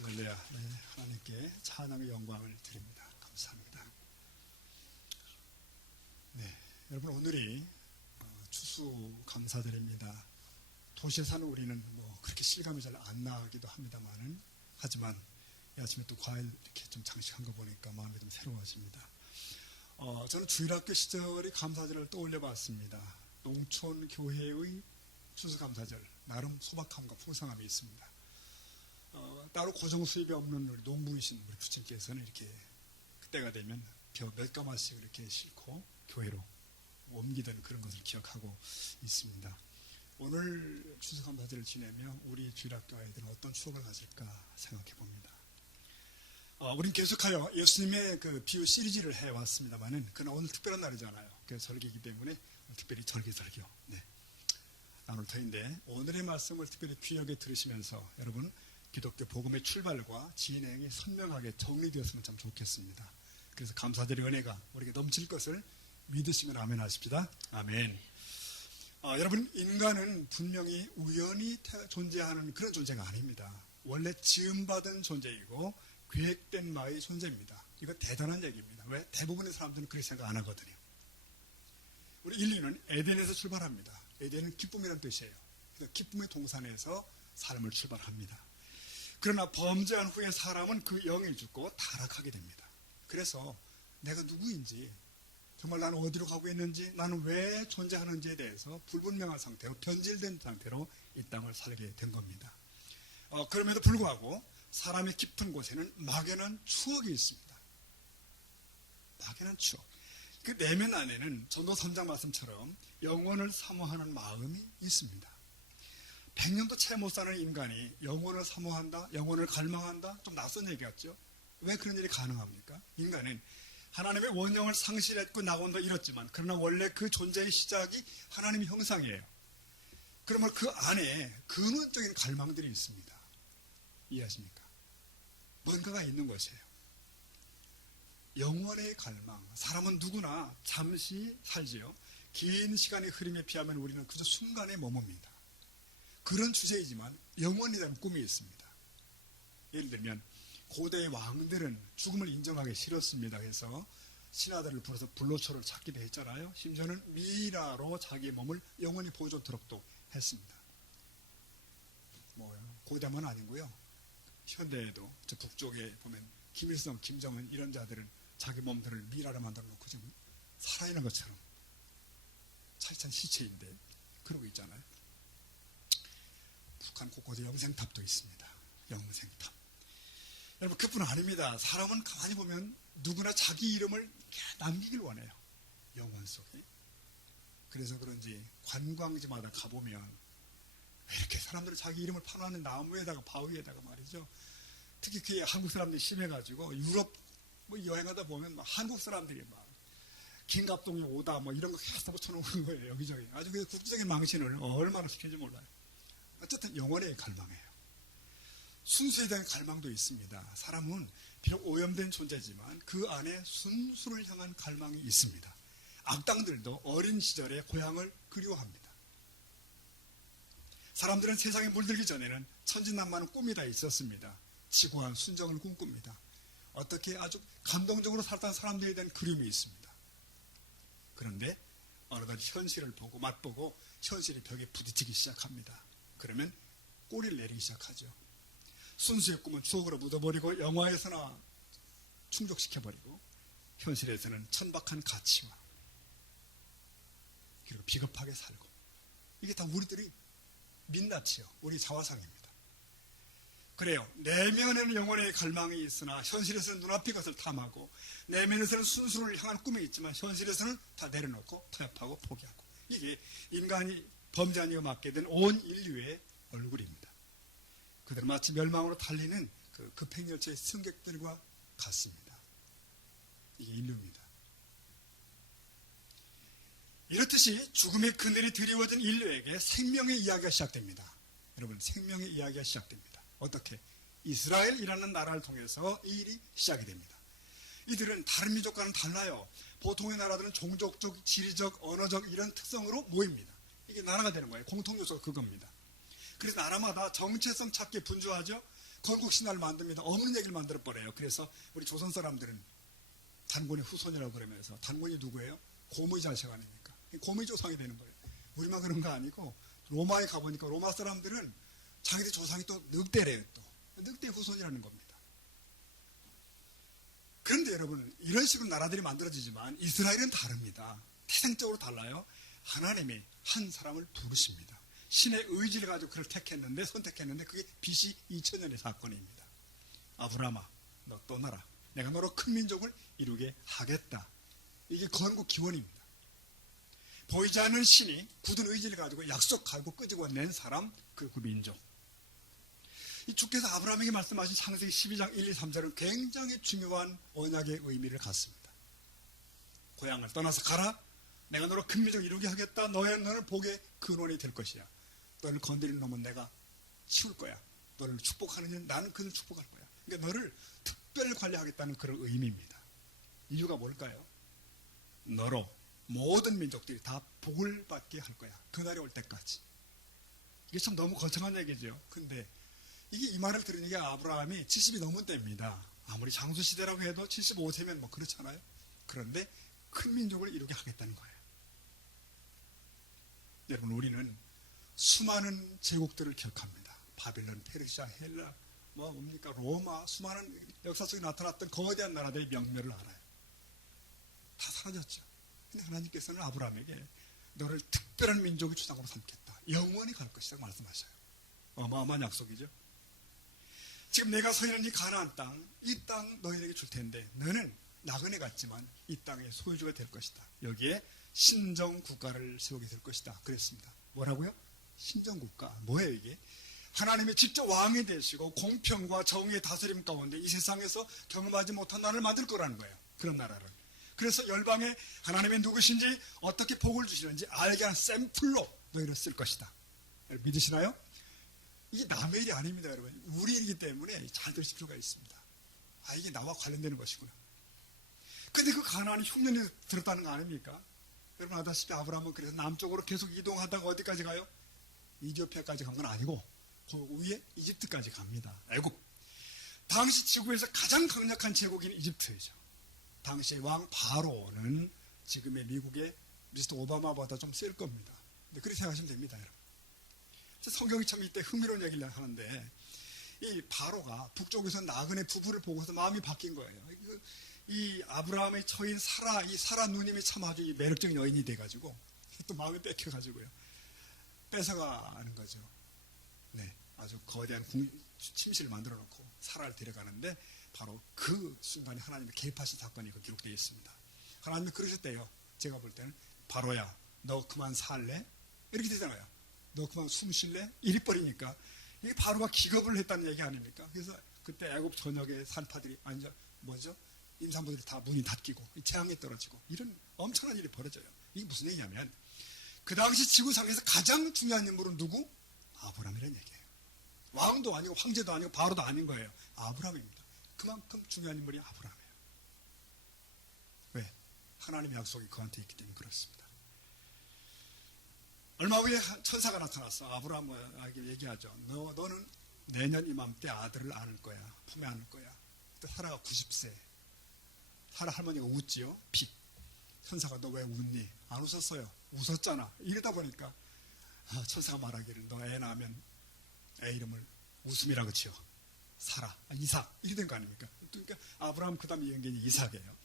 할렐루야. 네, 하나님께 찬양의 영광을 드립니다. 감사합니다. 네, 여러분 오늘이 추수감사절입니다. 도시에 사는 우리는 그렇게 실감이 잘 안 나기도 합니다만은 하지만 이 아침에 또 과일 이렇게 좀 장식한 거 보니까 마음이 좀 새로워집니다. 저는 주일학교 시절의 감사절을 떠올려봤습니다. 농촌 교회의 추수감사절, 나름 소박함과 풍성함이 있습니다. 따로 고정 수입이 없는 우리 농부이신 우리 부친께서는 이렇게 그때가 되면 벼 몇 가마씩 이렇게 싣고 교회로 옮기던 그런 것을 기억하고 있습니다. 오늘 추수감사절을 지내며 우리 주일학교 아이들은 어떤 추억을 가질까 생각해 봅니다. 우린 계속하여 예수님의 그 비유 시리즈를 해왔습니다만은 그러나 오늘 특별한 날이잖아요. 그래서 설교이기 때문에 특별히 절기설교 나눌 터인데, 오늘의 말씀을 특별히 귀하게 들으시면서 여러분 기독교 복음의 출발과 진행이 선명하게 정리되었으면 참 좋겠습니다. 그래서 감사절의 은혜가 우리에게 넘칠 것을 믿으시면 아멘 하십시다. 아멘. 여러분, 인간은 분명히 우연히 존재하는 그런 존재가 아닙니다. 원래 지음받은 존재이고 계획된 바의 존재입니다. 이거 대단한 얘기입니다. 왜? 대부분의 사람들은 그렇게 생각 안 하거든요. 우리 인류는 에덴에서 출발합니다. 에덴은 기쁨이라는 뜻이에요. 그래서 기쁨의 동산에서 삶을 출발합니다. 그러나 범죄한 후에 사람은 그 영이 죽고 타락하게 됩니다. 그래서 내가 누구인지, 정말 나는 어디로 가고 있는지, 나는 왜 존재하는지에 대해서 불분명한 상태로, 변질된 상태로 이 땅을 살게 된 겁니다. 그럼에도 불구하고 사람의 깊은 곳에는 막연한 추억이 있습니다. 막연한 추억. 그 내면 안에는 전도 3장 말씀처럼 영원을 사모하는 마음이 있습니다. 100년도 채 못 사는 인간이 영원을 사모한다, 영원을 갈망한다, 좀 낯선 얘기 같죠? 왜 그런 일이 가능합니까? 인간은 하나님의 원형을 상실했고 낙원도 잃었지만, 그러나 원래 그 존재의 시작이 하나님의 형상이에요. 그러면 그 안에 근원적인 갈망들이 있습니다. 이해하십니까? 뭔가가 있는 것이에요. 영원의 갈망. 사람은 누구나 잠시 살지요. 긴 시간의 흐름에 비하면 우리는 그저 순간에 머뭅니다. 그런 주제이지만 영원에 대한 꿈이 있습니다. 예를 들면 고대의 왕들은 죽음을 인정하기 싫었습니다. 그래서 신하들을 불러서 불로초를 찾기도 했잖아요. 심지어는 미라로 자기의 몸을 영원히 보존토록도 했습니다. 고대만 아니고요, 현대에도 저 북쪽에 보면 김일성, 김정은 이런 자들은 자기 몸들을 미라로 만들어 놓고 지금 살아있는 것처럼 차찬 시체인데 그러고 있잖아요. 북한 곳곳에 영생탑도 있습니다. 영생탑. 여러분, 그뿐 아닙니다. 사람은 가만히 보면 누구나 자기 이름을 남기길 원해요. 영혼 속에. 그래서 그런지 관광지마다 가보면 왜 이렇게 사람들은 자기 이름을 파놓는 나무에다가 바위에다가 말이죠. 특히 그게 한국 사람들이 심해가지고 유럽 여행하다 보면 한국 사람들이 김갑동에 오다 이런 거 계속 붙여놓은 거예요. 여기저기. 아주 그 국제적인 망신을 얼마나 시키는지 몰라요. 어쨌든 영원의 갈망이에요. 순수에 대한 갈망도 있습니다. 사람은 비록 오염된 존재지만 그 안에 순수를 향한 갈망이 있습니다. 악당들도 어린 시절에 고향을 그리워합니다. 사람들은 세상에 물들기 전에는 천진난만한 꿈이 다 있었습니다. 지고한 순정을 꿈꿉니다. 어떻게 아주 감동적으로 살던 사람들에 대한 그리움이 있습니다. 그런데 어느덧 현실을 보고 맛보고 현실이 벽에 부딪히기 시작합니다. 그러면 꼬리를 내리기 시작하죠. 순수의 꿈은 추억으로 묻어버리고 영화에서나 충족시켜버리고 현실에서는 천박한 가치와 그리고 비겁하게 살고, 이게 다 우리들이 민낯이요, 우리 자화상입니다. 그래요. 내면에는 영혼의 갈망이 있으나 현실에서는 눈앞의 것을 탐하고, 내면에서는 순수를 향한 꿈이 있지만 현실에서는 다 내려놓고 타협하고 포기하고, 이게 인간이 범죄한 이유 맞게 된 온 인류의 얼굴입니다. 그들은 마치 멸망으로 달리는 그 급행열차의 승객들과 같습니다. 이게 인류입니다. 이렇듯이 죽음의 그늘이 드리워진 인류에게 생명의 이야기가 시작됩니다. 여러분, 생명의 이야기가 시작됩니다. 어떻게? 이스라엘이라는 나라를 통해서 이 일이 시작이 됩니다. 이들은 다른 민족과는 달라요. 보통의 나라들은 종족적, 지리적, 언어적 이런 특성으로 모입니다. 이게 나라가 되는 거예요. 공통 요소가 그겁니다. 그래서 나라마다 정체성 찾기에 분주하죠. 건국 신화를 만듭니다. 없는 얘기를 만들어 버려요. 그래서 우리 조선 사람들은 단군의 후손이라고 그러면서, 단군이 누구예요? 고모의 자식 아닙니까? 고모의 조상이 되는 거예요. 우리만 그런 거 아니고 로마에 가보니까 로마 사람들은 자기들 조상이 또 늑대래요. 또 늑대 후손이라는 겁니다. 그런데 여러분, 이런 식으로 나라들이 만들어지지만 이스라엘은 다릅니다. 태생적으로 달라요. 하나님이 한 사람을 부르십니다. 신의 의지를 가지고 그를 선택했는데 그게 BC 2000년의 사건입니다. 아브라함아, 너 떠나라. 내가 너로 큰 민족을 이루게 하겠다. 이게 건국 기원입니다. 보이지 않는 신이 굳은 의지를 가지고 약속하고 끄집어 낸 사람, 그 민족. 이 주께서 아브라함에게 말씀하신 창세기 12장 1, 2, 3절은 굉장히 중요한 언약의 의미를 갖습니다. 고향을 떠나서 가라. 내가 너로 큰 민족을 이루게 하겠다. 너는 복의 근원이 될 것이야. 너를 건드리는 놈은 내가 치울 거야. 너를 축복하는 일은 나는 그를 축복할 거야. 그러니까 너를 특별히 관리하겠다는 그런 의미입니다. 이유가 뭘까요? 너로 모든 민족들이 다 복을 받게 할 거야. 그날이 올 때까지. 이게 참 너무 거창한 얘기죠. 근데 이게 이 말을 들으니까 아브라함이 70이 넘은 때입니다. 아무리 장수시대라고 해도 75세면 뭐 그렇잖아요. 그런데 큰 민족을 이루게 하겠다는 거예요. 여러분, 우리는 수많은 제국들을 기억합니다. 바빌론, 페르시아, 헬라, 뭡니까? 로마, 수많은 역사 속에 나타났던 거대한 나라들의 명멸을 알아요. 다 사라졌죠. 근데 하나님께서는 아브라함에게 너를 특별한 민족의 주장으로 삼겠다. 영원히 갈 것이다 말씀하셔요. 어마어마한 약속이죠. 지금 내가 서 있는 이 가나안 땅, 이 땅 너희에게 줄 텐데 너는 나그네 같지만 이 땅의 소유주가 될 것이다. 여기에 신정국가를 세우게 될 것이다. 그랬습니다. 뭐라고요? 신정국가. 뭐예요 이게? 하나님이 직접 왕이 되시고 공평과 정의의 다스림 가운데 이 세상에서 경험하지 못한 나라를 만들 거라는 거예요. 그런 나라를. 그래서 열방에 하나님이 누구신지 어떻게 복을 주시는지 알게 한 샘플로 너희를 쓸 것이다. 여러분 믿으시나요? 이게 남의 일이 아닙니다. 여러분. 우리 일이기 때문에 잘 들으실 필요가 있습니다. 이게 나와 관련되는 것이구나. 근데 그 가나안이 흉년이 들었다는 거 아닙니까? 여러분 아다시피 아브라함은 그래서 남쪽으로 계속 이동하다가 어디까지 가요? 이디오피아까지 간 건 아니고 그 위에 이집트까지 갑니다. 애굽. 당시 지구에서 가장 강력한 제국인 이집트이죠. 당시 왕 바로는 지금의 미국의 미스터 오바마보다 좀 셀 겁니다. 근데 그렇게 생각하시면 됩니다, 여러분. 성경이 참 이때 흥미로운 얘기를 하는데 이 바로가 북쪽에서 나그네 부부를 보고서 마음이 바뀐 거예요. 이 아브라함의 처인 사라, 이 사라 누님이 참 아주 매력적인 여인이 돼가지고 또 마음이 뺏겨가지고요. 뺏어가는 거죠. 네, 아주 거대한 침실을 만들어 놓고 사라를 데려가는데 바로 그 순간에 하나님의 개입하신 사건이 기록되어 있습니다. 하나님이 그러셨대요. 제가 볼 때는 바로야, 너 그만 살래? 이렇게 되잖아요. 너 그만 숨 쉴래? 이리 버리니까 이게 바로가 기겁을 했다는 얘기 아닙니까? 그래서 그때 애굽 전역의 산파들이 임산부들이 다 문이 닫히고 재앙이 떨어지고 이런 엄청난 일이 벌어져요. 이게 무슨 얘기냐면 그 당시 지구상에서 가장 중요한 인물은 누구? 아브라함이라는 얘기예요. 왕도 아니고 황제도 아니고 바로도 아닌 거예요. 아브라함입니다. 그만큼 중요한 인물이 아브라함이에요. 왜? 하나님의 약속이 그한테 있기 때문에 그렇습니다. 얼마 후에 천사가 나타났어. 아브라함에게 얘기하죠. 너는 내년 이맘때 아들을 안을 거야. 품에 안을 거야. 그때 사라가 90세. 사라 할머니가 웃지요. 픽. 천사가 너 왜 웃니? 안 웃었어요. 웃었잖아. 이러다 보니까 천사가 말하기를 너 애 낳으면 애 이름을 웃음이라고 지어. 사라, 이삭 이렇게 된 거 아닙니까? 그러니까 아브라함 그 다음 이은견이 이삭이에요.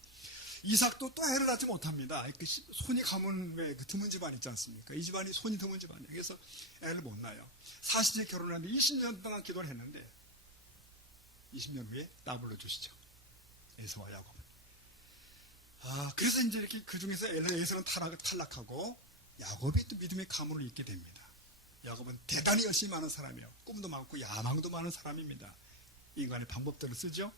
이삭도 또 애를 낳지 못합니다. 손이 가문 왜 그 드문 집안 있지 않습니까? 이 집안이 손이 드문 집안이에요. 그래서 애를 못 낳아요. 40세 결혼을 했는데 20년 동안 기도를 했는데 20년 후에 따블로 주시죠. 에서와 야곱은. 그래서 이제 이렇게 그 중에서 에서는 탈락하고 야곱이 또 믿음의 가문을 잇게 됩니다. 야곱은 대단히 열심히 하는 사람이에요. 꿈도 많고 야망도 많은 사람입니다. 인간의 방법대로 쓰죠.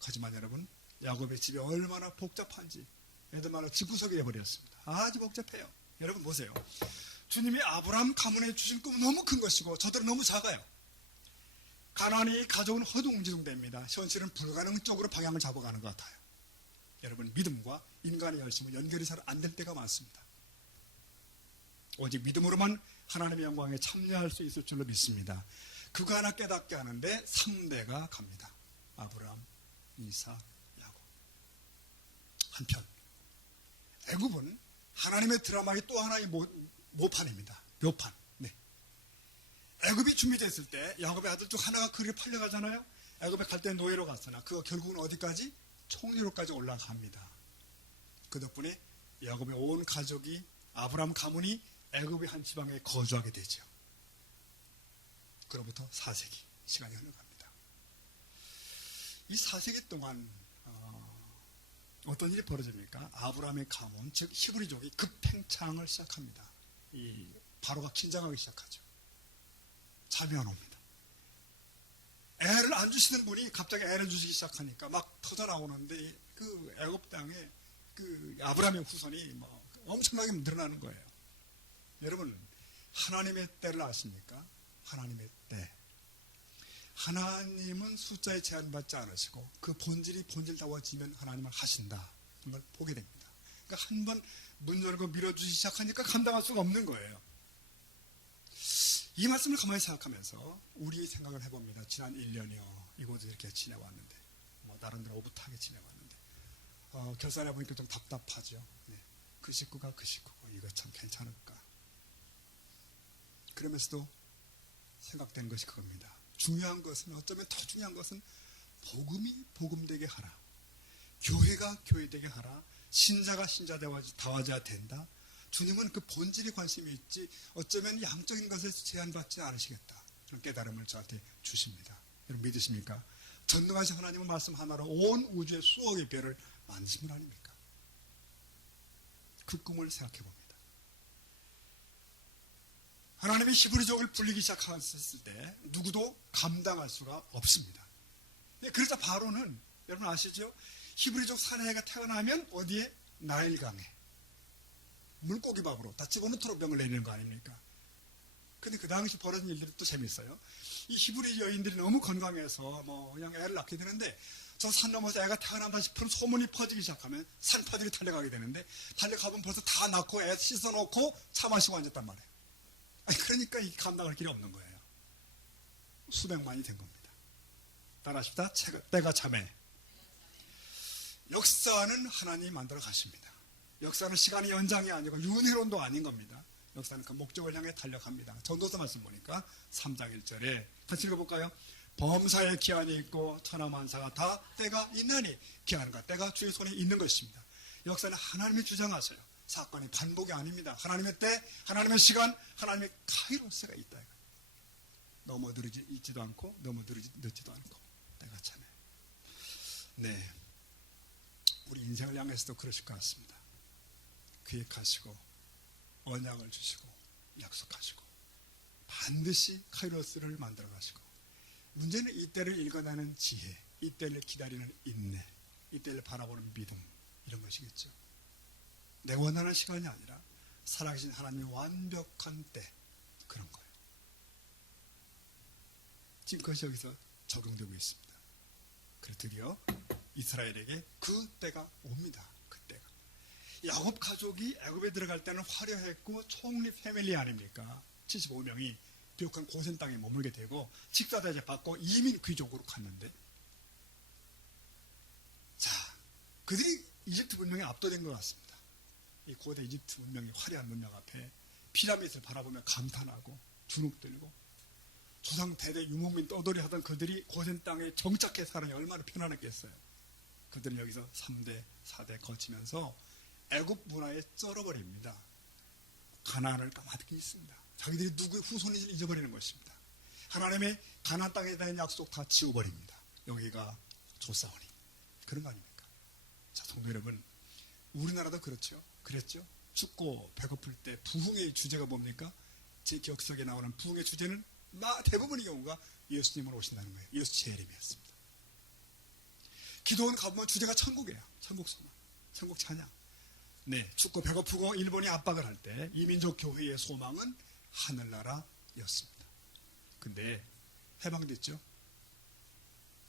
하지만 여러분 야곱의 집이 얼마나 복잡한지 애들마다 집구석이 돼버렸습니다. 아주 복잡해요. 여러분 보세요. 주님이 아브라함 가문에 주신 꿈은 너무 큰 것이고 저들은 너무 작아요. 가나안이 가져온 허둥지둥됩니다. 현실은 불가능 쪽으로 방향을 잡아가는 것 같아요. 여러분 믿음과 인간의 열심은 연결이 잘 안 될 때가 많습니다. 오직 믿음으로만 하나님의 영광에 참여할 수 있을 줄로 믿습니다. 그거 하나 깨닫게 하는데 3대가 갑니다. 아브라함, 이삭, 야곱. 한편 애굽은 하나님의 드라마의 또 하나의 모판입니다. 묘판. 네. 애굽이 준비됐을 때 야곱의 아들 중 하나가 그리로 팔려가잖아요. 애굽에 갈 때 노예로 갔으나 그거 결국은 어디까지? 총리로까지 올라갑니다. 그 덕분에 야곱의 온 가족이 아브라함 가문이 애굽의 한 지방에 거주하게 되죠. 그로부터 4세기 시간이 흘러갑니다. 이 4세기 동안 어떤 일이 벌어집니까? 아브라함의 가문, 즉 히브리족이 급팽창을 시작합니다. 이 바로가 긴장하기 시작하죠. 잠이 안 옵니다. 애를 안 주시는 분이 갑자기 애를 주시기 시작하니까 막 터져 나오는데 그 애굽 땅에 그 아브라함의 후손이 뭐 엄청나게 늘어나는 거예요. 여러분, 하나님의 때를 아십니까? 하나님의 때. 하나님은 숫자에 제한받지 않으시고 그 본질다워지면 하나님은 하신다. 정말 보게 됩니다. 그러니까 한 번 문 열고 밀어주기 시작하니까 감당할 수가 없는 거예요. 이 말씀을 가만히 생각하면서 우리 생각을 해봅니다. 지난 1년이요. 이곳에 이렇게 지내왔는데 뭐 나름대로 오붓하게 지내왔는데 결산해보니까 좀 답답하죠. 네. 그 식구가 그 식구고 이거 참 괜찮을까. 그러면서도 생각되는 것이 그겁니다. 중요한 것은 어쩌면 더 중요한 것은 복음이 복음되게 하라. 교회가 교회되게 하라. 신자가 신자다워져야 된다. 주님은 그 본질에 관심이 있지 어쩌면 양적인 것에 제한받지 않으시겠다. 그런 깨달음을 저한테 주십니다. 여러분 믿으십니까? 전능하신 하나님은 말씀 하나로 온 우주의 수억의 별을 만드신 분 아닙니까? 그 꿈을 생각해 봅니다. 하나님이 히브리족을 불리기 시작했을 때 누구도 감당할 수가 없습니다. 그러자 바로는 여러분 아시죠? 히브리족 사내가 태어나면 어디에? 나일강에 물고기밥으로 다 집어넣도록 병을 내리는 거 아닙니까? 근데 그 당시 벌어진 일들이 또 재밌어요. 이 히브리 여인들이 너무 건강해서 뭐 그냥 애를 낳게 되는데 저 산 넘어서 애가 태어난다 싶은 소문이 퍼지기 시작하면 산파들이 달려가게 되는데 달려가면 벌써 다 낳고 애 씻어놓고 차 마시고 앉았단 말이에요. 아니 그러니까 이 감당할 길이 없는 거예요. 수백만이 된 겁니다. 따라하십시다. 때가 참해. 역사는 하나님이 만들어 가십니다. 역사는 시간의 연장이 아니고 윤회론도 아닌 겁니다. 역사는 그 목적을 향해 달려갑니다. 전도서 말씀 보니까 3장 1절에 같이 읽어볼까요? 범사에 기한이 있고 천하만사가 다 때가 있나니 기한과 때가 주의 손에 있는 것입니다. 역사는 하나님이 주장하세요. 사건이 반복이 아닙니다. 하나님의 때, 하나님의 시간, 하나님의 카이로스가 있다. 너무 늦지도 않고 너무 늦지도 않고 때가 참해. 네, 우리 인생을 향해서도 그러실 것 같습니다. 계획하시고 언약을 주시고 약속하시고 반드시 카이로스를 만들어 가시고 문제는 이때를 읽어내는 지혜, 이때를 기다리는 인내, 이때를 바라보는 믿음 이런 것이겠죠. 내 원하는 시간이 아니라 살아계신 하나님의 완벽한 때 그런 거예요. 지금 그것이 여기서 적용되고 있습니다. 그래 드디어 이스라엘에게 그 때가 옵니다. 그 때가. 야곱 가족이 애굽에 들어갈 때는 화려했고 총리 패밀리 아닙니까? 75명이 비옥한 고센 땅에 머물게 되고 직사대접 받고 이민 귀족으로 갔는데 자, 그들이 이집트 문명에 압도된 것 같습니다. 이 고대 이집트 문명의 화려한 문명 앞에 피라미드를 바라보며 감탄하고 주눅들고 조상 대대 유목민 떠돌이 하던 그들이 고센 땅에 정착해 살아니 얼마나 편안했겠어요. 그들은 여기서 3대, 4대 거치면서 애굽 문화에 쩔어버립니다. 가나안을 까마득히 있습니다. 자기들이 누구의 후손인지 잊어버리는 것입니다. 하나님의 가나안 땅에 대한 약속 다 지워버립니다. 여기가 조사오니 그런 거 아닙니까? 자, 성도 여러분, 우리나라도 그렇죠. 그랬죠. 춥고 배고플 때 부흥의 주제가 뭡니까? 제 기억 속에 나오는 부흥의 주제는 대부분의 경우가 예수님으로 오신다는 거예요. 예수 재림이었습니다. 기도원 가보면 주제가 천국이에요. 천국 소망, 천국 찬양. 네, 춥고 배고프고 일본이 압박을 할 때 이민족 교회의 소망은 하늘나라였습니다. 근데 해방됐죠.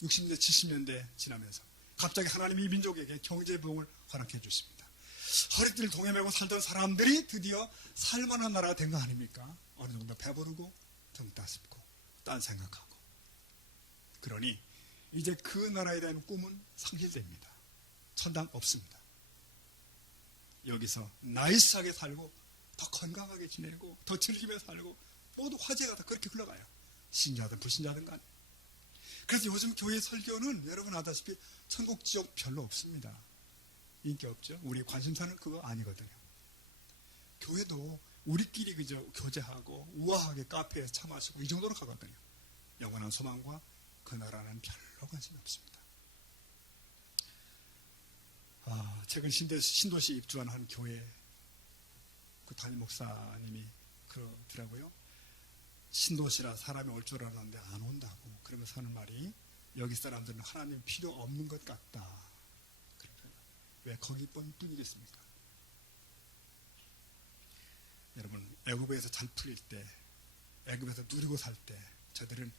60년대, 70년대 지나면서 갑자기 하나님이 이 민족에게 경제 부흥을 허락해 주십니다. 허리띠를 동여매고 살던 사람들이 드디어 살만한 나라가 된 거 아닙니까? 어느 정도 배부르고 등 따숩고 없다는 생각하고, 그러니 이제 그 나라에 대한 꿈은 상실됩니다. 천당 없습니다. 여기서 나이스하게 살고 더 건강하게 지내고 더 즐기며 살고 모두 화제가 다 그렇게 흘러가요. 신자든 불신자든 간에. 그래서 요즘 교회 설교는 여러분 아다시피 천국 지옥 별로 없습니다. 인기 없죠. 우리 관심사는 그거 아니거든요. 교회도 우리끼리 그저 교제하고 우아하게 카페에서 차 마시고 이 정도로 가거든요. 영원한 소망과 그 나라는 별로 관심이 없습니다. 최근 신도시 입주한 한 교회 그 담임 목사님이 그러더라고요. 신도시라 사람이 올 줄 알았는데 안 온다고. 그러면서 하는 말이, 여기 사람들은 하나님 필요 없는 것 같다. 왜 거기 뿐이겠습니까? 여러분, 애굽에서 잘 풀릴 때, 애굽에서 누리고 살 때 저들은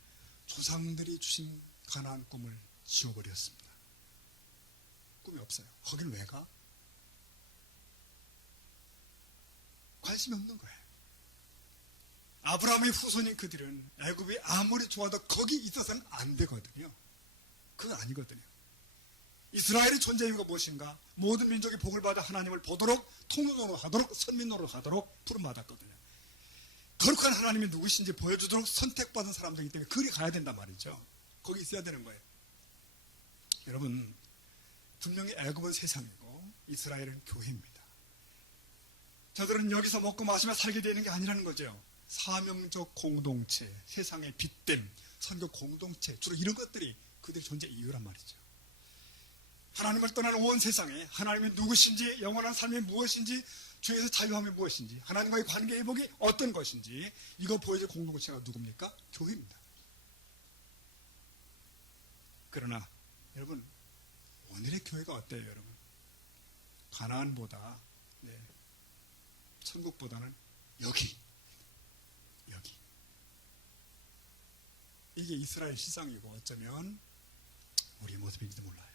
조상들이 주신 가나안 꿈을 지워버렸습니다. 꿈이 없어요. 거긴 왜 가? 관심이 없는 거예요. 아브라함의 후손인 그들은 애굽이 아무리 좋아도 거기 있어서는 안 되거든요. 그건 아니거든요. 이스라엘의 존재 이유가 무엇인가? 모든 민족이 복을 받아 하나님을 보도록, 통로로 하도록, 선민으로 하도록 부름받았거든요. 거룩한 하나님이 누구신지 보여주도록 선택받은 사람들이기 때문에 거기 가야 된단 말이죠. 거기 있어야 되는 거예요. 여러분, 분명히 애굽은 세상이고 이스라엘은 교회입니다. 저들은 여기서 먹고 마시며 살게 되는 게 아니라는 거죠. 사명적 공동체, 세상의 빛됨, 선교 공동체, 주로 이런 것들이 그들의 존재 이유란 말이죠. 하나님을 떠나는 온 세상에 하나님이 누구신지, 영원한 삶이 무엇인지, 죄에서 자유함이 무엇인지, 하나님과의 관계 회복이 어떤 것인지 이거 보여줄 공동체가 누굽니까? 교회입니다. 그러나 여러분, 오늘의 교회가 어때요, 여러분? 가나안보다, 천국보다는 여기. 이게 이스라엘 시상이고 어쩌면 우리 모습인지도 몰라요.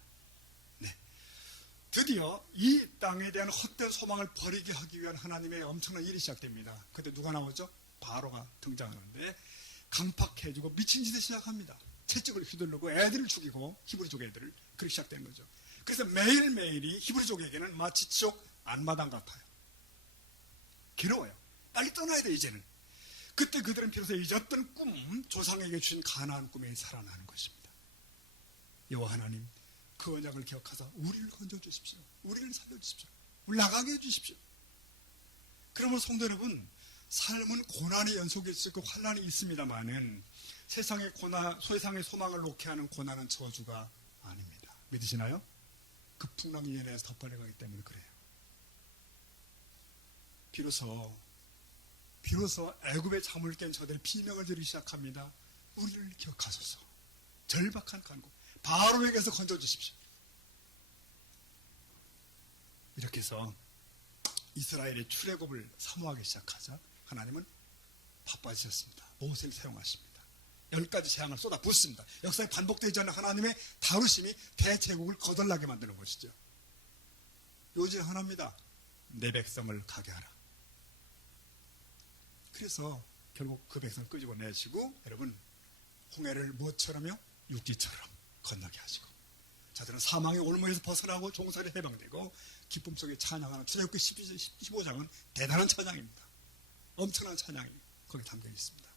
드디어 이 땅에 대한 헛된 소망을 버리게 하기 위한 하나님의 엄청난 일이 시작됩니다. 그때 누가 나오죠? 바로가 등장하는데 강팍해지고 미친 짓을 시작합니다. 채찍을 휘두르고 애들을 죽이고, 히브리족 애들을. 그렇게 시작된 거죠. 그래서 매일매일이 히브리족에게는 마치 지옥 안마당 같아요. 괴로워요. 빨리 떠나야 돼 이제는. 그때 그들은 비로소 잊었던 꿈, 조상에게 주신 가나안 꿈에 살아나는 것입니다. 여호와 하나님, 그 언약을 기억하사 우리를 건져주십시오. 우리를 살려주십시오. 우리 나가게 해주십시오. 그러면 성도 여러분, 삶은 고난의 연속이 있고 환난이 있습니다만은 세상의 세상의 소망을 놓게 하는 고난은 저주가 아닙니다. 믿으시나요? 그 풍랑이 연애에서 덮어내가기 때문에 그래요. 비로소 애굽의 잠을 깬 저들의 비명을 들으기 시작합니다. 우리를 기억하소서. 절박한 간구. 바로에게서 건져주십시오. 이렇게 해서 이스라엘의 출애굽을 사모하기 시작하자 하나님은 바빠지셨습니다. 모세를 사용하십니다. 10가지 재앙을 쏟아 붓습니다. 역사에 반복되지 않는 하나님의 다루심이 대제국을 거덜나게 만드는 것이죠. 요지 하나입니다. 내 백성을 가게 하라. 그래서 결국 그 백성을 끄집어 내시고, 여러분, 홍해를 무엇처럼요? 육지처럼 건너게 하시고, 자들은 사망의 올무에서 벗어나고 종살이 해방되고 기쁨 속에 찬양하는 출애굽기 15장은 대단한 찬양입니다. 엄청난 찬양이 거기 담겨 있습니다.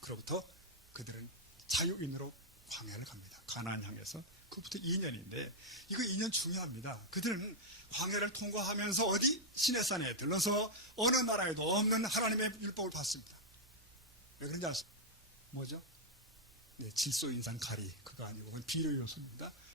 그로부터 그들은 자유인으로 광야를 갑니다. 가나안 향해서. 그부터 2년인데 이거 2년 중요합니다. 그들은 광야를 통과하면서 어디? 시내산에 들러서 어느 나라에도 없는 하나님의 율법을 받습니다. 왜 그런지 아십니까? 뭐죠? 질소인산 가리, 그거 아니고 그건 비료 요소입니다.